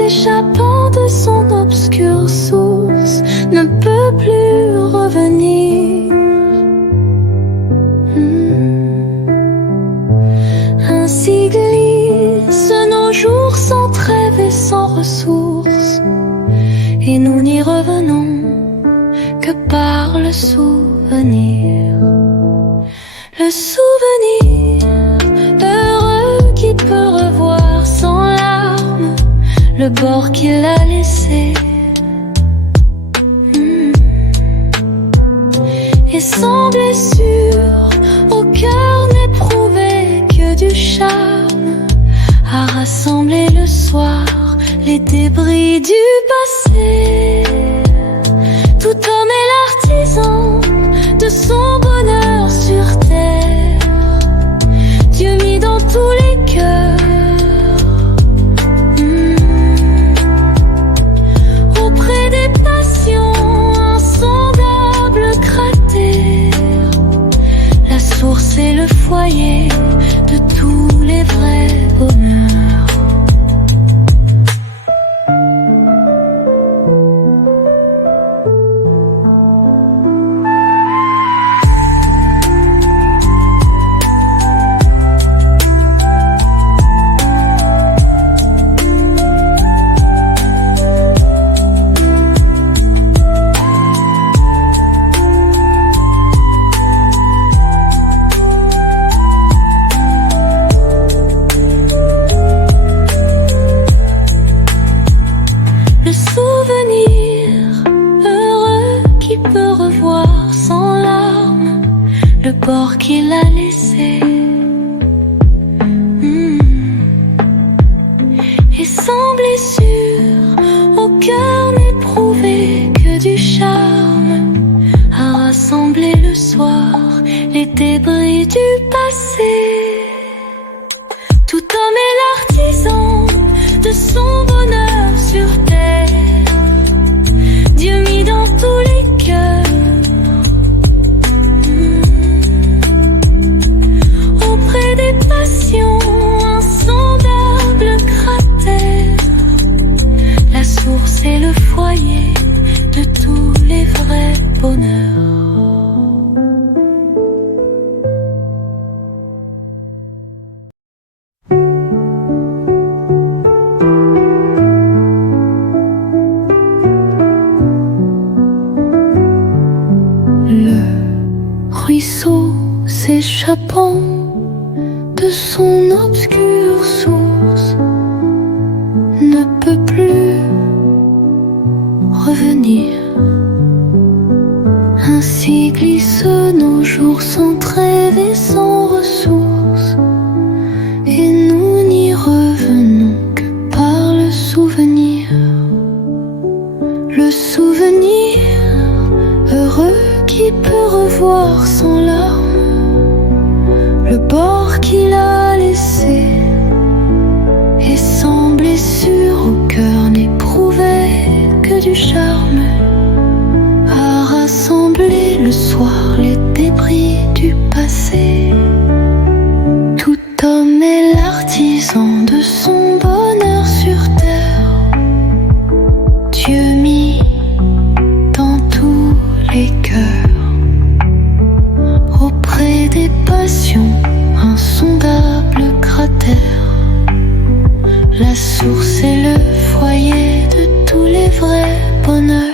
s'échappant de son obscure source, ne peut plus revenir. Ainsi glissent nos jours sans trêve et sans ressources, et nous n'y revenons que par le souvenir. Le souvenir heureux qui peut revoir sans larmes le bord qu'il a laissé, et sans blessure au cœur n'éprouvé que du charme, à rassembler le soir les débris du passé. Tout homme est l'artisan de son bonheur sur terre, Dieu mis dans tous les cœurs. Auprès des passions insondables cratères, la source est le foyer de tous les vrais bonheurs. Le souvenir heureux qui peut revoir sans larmes le bord qu'il a laissé, et sans blessure au cœur n'éprouvé que du charme, à rassembler le soir les débris du passé. Tout homme est l'artisan de son bonheur sur terre, Dieu mis dans tous les cœurs. Auprès des passions insondables cratères, la source est le foyer de tous les vrais bonheurs. Ruisseau s'échappant de son obscure source ne peut plus revenir. Ainsi glissent nos jours sans trêve et sans ressources, et nous n'y revenons que par le souvenir. Le souvenir heureux qui peut revoir sans larmes le bord qu'il a laissé, et sans blessure au cœur n'éprouvé que du charme, à rassembler le soir les débris du passé. Tout homme est l'artisan de son bonheur sur terre, Dieu mis dans tous les cœurs. Auprès des passions insondables cratères, la source est le foyer de tous les vrais bonheurs.